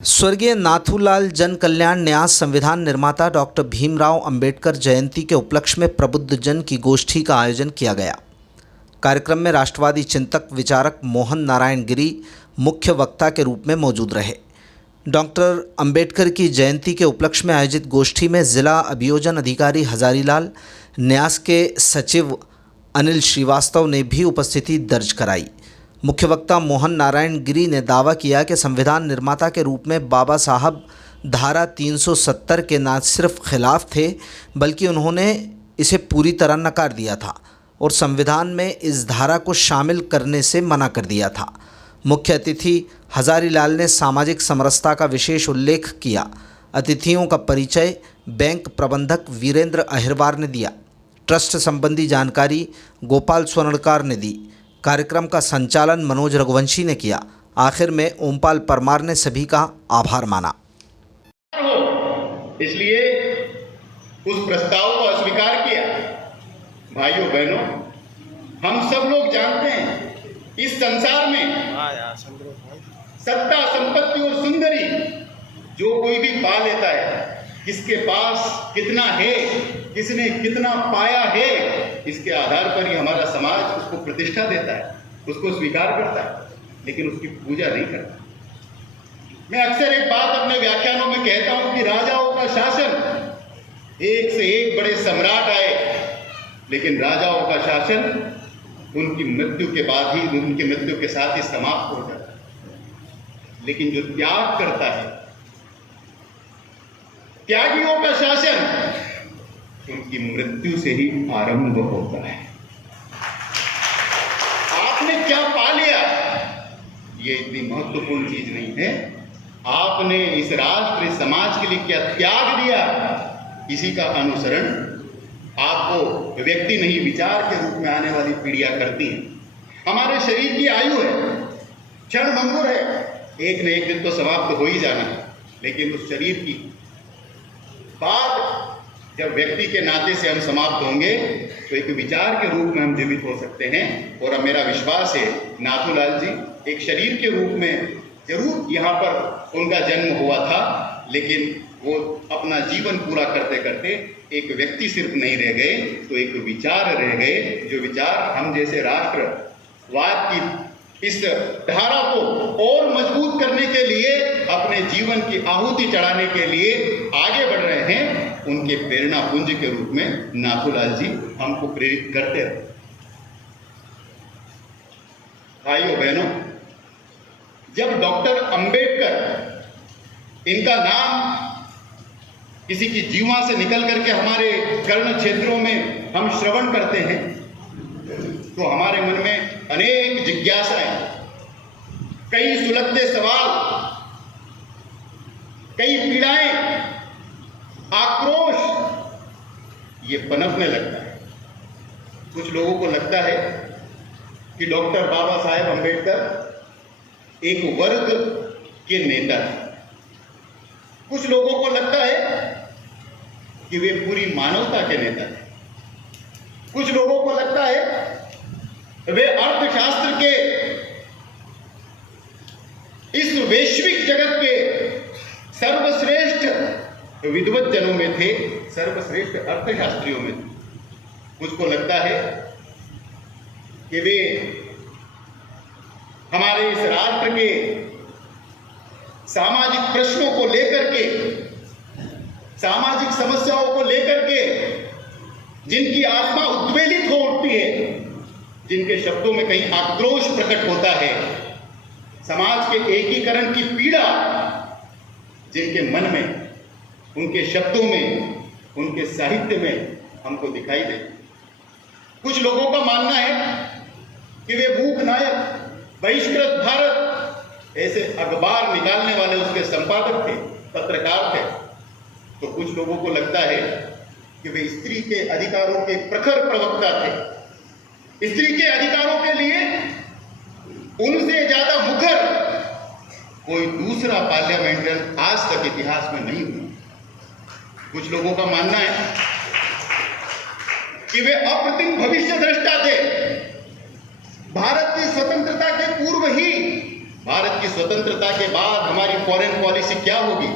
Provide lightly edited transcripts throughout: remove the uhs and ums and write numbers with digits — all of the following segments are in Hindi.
स्वर्गीय नाथूलाल जन कल्याण न्यास संविधान निर्माता डॉक्टर भीमराव अंबेडकर जयंती के उपलक्ष्य में प्रबुद्ध जन की गोष्ठी का आयोजन किया गया। कार्यक्रम में राष्ट्रवादी चिंतक विचारक मोहन नारायण गिरी मुख्य वक्ता के रूप में मौजूद रहे। डॉक्टर अंबेडकर की जयंती के उपलक्ष्य में आयोजित गोष्ठी में जिला अभियोजन अधिकारी हजारीलाल, न्यास के सचिव अनिल श्रीवास्तव ने भी उपस्थिति दर्ज कराई। मुख्य वक्ता मोहन नारायण गिरी ने दावा किया कि संविधान निर्माता के रूप में बाबा साहब धारा 370 के न सिर्फ खिलाफ थे बल्कि उन्होंने इसे पूरी तरह नकार दिया था और संविधान में इस धारा को शामिल करने से मना कर दिया था। मुख्य अतिथि हजारीलाल ने सामाजिक समरसता का विशेष उल्लेख किया। अतिथियों का परिचय बैंक प्रबंधक वीरेंद्र अहिरवार ने दिया। ट्रस्ट संबंधी जानकारी गोपाल स्वर्णकार ने दी। कार्यक्रम का संचालन मनोज रघुवंशी ने किया। आखिर में ओमपाल परमार ने सभी का आभार माना। इसलिए उस प्रस्ताव को अस्वीकार किया। भाइयों बहनों, हम सब लोग जानते हैं इस संसार में सत्ता, संपत्ति और सुंदरी जो कोई भी पा लेता है, किसके पास कितना है, किसने कितना पाया है, इसके आधार पर ही हमारा समाज उसको प्रतिष्ठा देता है, उसको स्वीकार करता है, लेकिन उसकी पूजा नहीं करता। मैं अक्सर एक बात अपने व्याख्यानों में कहता हूं कि राजाओं का शासन, एक से एक बड़े सम्राट आए, लेकिन राजाओं का शासन उनकी मृत्यु के बाद ही, उनकी मृत्यु के साथ ही समाप्त हो जाता है। लेकिन जो त्याग करता है, त्यागियों का शासन उनकी मृत्यु से ही आरंभ होता है। आपने क्या पा लिया, ये इतनी महत्वपूर्ण चीज नहीं है। आपने इस राष्ट्र, इस समाज के लिए क्या त्याग दिया, इसी का अनुसरण आपको व्यक्ति नहीं विचार के रूप में आने वाली पीढ़ियां करती हैं। हमारे शरीर की आयु है, क्षण भंगुर है, एक न एक दिन तो समाप्त हो ही जाना है। लेकिन उस शरीर की बाद जब व्यक्ति के नाते से हम समाप्त होंगे तो एक विचार के रूप में हम जीवित हो सकते हैं। और अब मेरा विश्वास है नाथूलाल जी एक शरीर के रूप में जरूर यहाँ पर उनका जन्म हुआ था, लेकिन वो अपना जीवन पूरा करते करते एक व्यक्ति सिर्फ नहीं रह गए, तो एक विचार रह गए, जो विचार हम जैसे राष्ट्रवाद की इस धारा को और मजबूत करने के लिए, अपने जीवन की आहुति चढ़ाने के लिए आगे बढ़ रहे हैं। उनके प्रेरणा पुंज के रूप में नाथूलाल जी हमको प्रेरित करते रहे। भाइयों बहनों, जब डॉक्टर अंबेडकर इनका नाम किसी की जीवा से निकल करके हमारे कर्ण क्षेत्रों में हम श्रवण करते हैं, तो हमारे मन में अनेक जिज्ञासाएं, कई सुलगते सवाल, कई पीड़ाएं, आक्रोश ये पनपने लगता है। कुछ लोगों को लगता है कि डॉक्टर बाबा साहेब अंबेडकर एक वर्ग के नेता थे। कुछ लोगों को लगता है कि वे पूरी मानवता के नेता थे। कुछ लोगों को लगता है वे अर्थशास्त्र के इस वैश्विक जगत के सर्वश्रेष्ठ विद्वत जनों में थे, सर्वश्रेष्ठ अर्थशास्त्रियों में थे। कुछ को लगता है कि वे हमारे इस राष्ट्र के सामाजिक प्रश्नों को लेकर के, सामाजिक समस्याओं को लेकर के जिनकी आत्मा उद्वेलित हो उठती है, जिनके शब्दों में कहीं आक्रोश प्रकट होता है, समाज के एकीकरण की पीड़ा जिनके मन में, उनके शब्दों में, उनके साहित्य में हमको दिखाई दे। कुछ लोगों का मानना है कि वे मूक नायक, बहिष्कृत भारत ऐसे अखबार निकालने वाले उसके संपादक थे, पत्रकार थे। तो कुछ लोगों को लगता है कि वे स्त्री के अधिकारों के प्रखर प्रवक्ता थे। स्त्री के अधिकारों के लिए उनसे ज्यादा मुखर कोई दूसरा पार्लियामेंटन आज तक इतिहास में नहीं हुआ। कुछ लोगों का मानना है कि वे अप्रतिम भविष्य दृष्टा थे। भारत की स्वतंत्रता के पूर्व ही भारत की स्वतंत्रता के बाद हमारी फॉरेन पॉलिसी क्या होगी,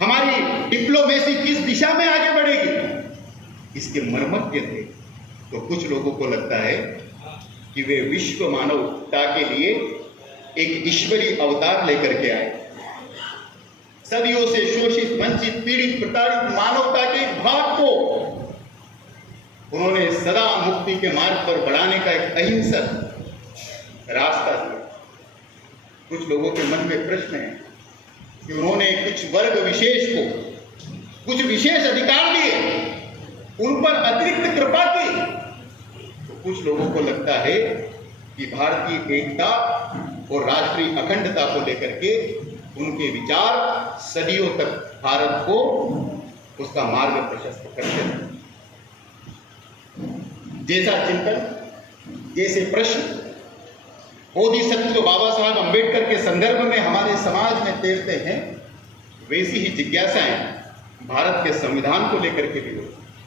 हमारी डिप्लोमेसी किस दिशा में आगे बढ़ेगी, इसके मर्मज्ञ थे। तो कुछ लोगों को लगता है कि वे विश्व मानवता के लिए एक ईश्वरीय अवतार लेकर के आए। सदियों से शोषित, वंचित, पीड़ित, प्रताड़ित मानवता के एक भाग को उन्होंने सदा मुक्ति के मार्ग पर बढ़ाने का एक अहिंसक रास्ता दिया। कुछ लोगों के मन में प्रश्न है कि उन्होंने कुछ वर्ग विशेष को कुछ विशेष अधिकार दिए, उन पर अतिरिक्त कृपा की। तो कुछ लोगों को लगता है कि भारतीय एकता और राष्ट्रीय अखंडता को लेकर के उनके विचार सदियों तक भारत को उसका मार्ग प्रशस्त करते हैं। जैसा चिंतन, जैसे प्रश्न बोधिसत्व बाबा साहब अंबेडकर के संदर्भ में हमारे समाज में तैरते हैं, वैसी ही जिज्ञासाएं भारत के संविधान को लेकर के भी होती हैं।